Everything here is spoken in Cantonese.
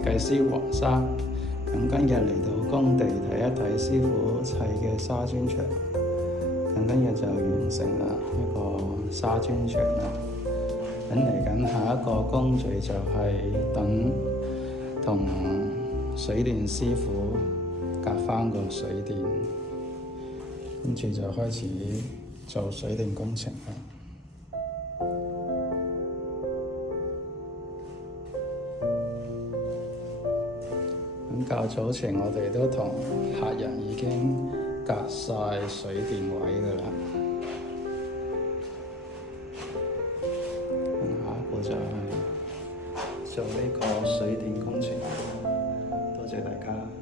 設計師黃沙。咁今日嚟到工地睇一睇師傅砌嘅沙磚牆，咁今日就完成啦一個沙磚牆啦。咁嚟緊下一個工序就係等同水電師傅夾返個水電，跟住就開始做水電工程啦。咁較早前我哋都同客人已經隔晒水電位㗎啦。咁下一步就係做呢個水電工程。多謝大家。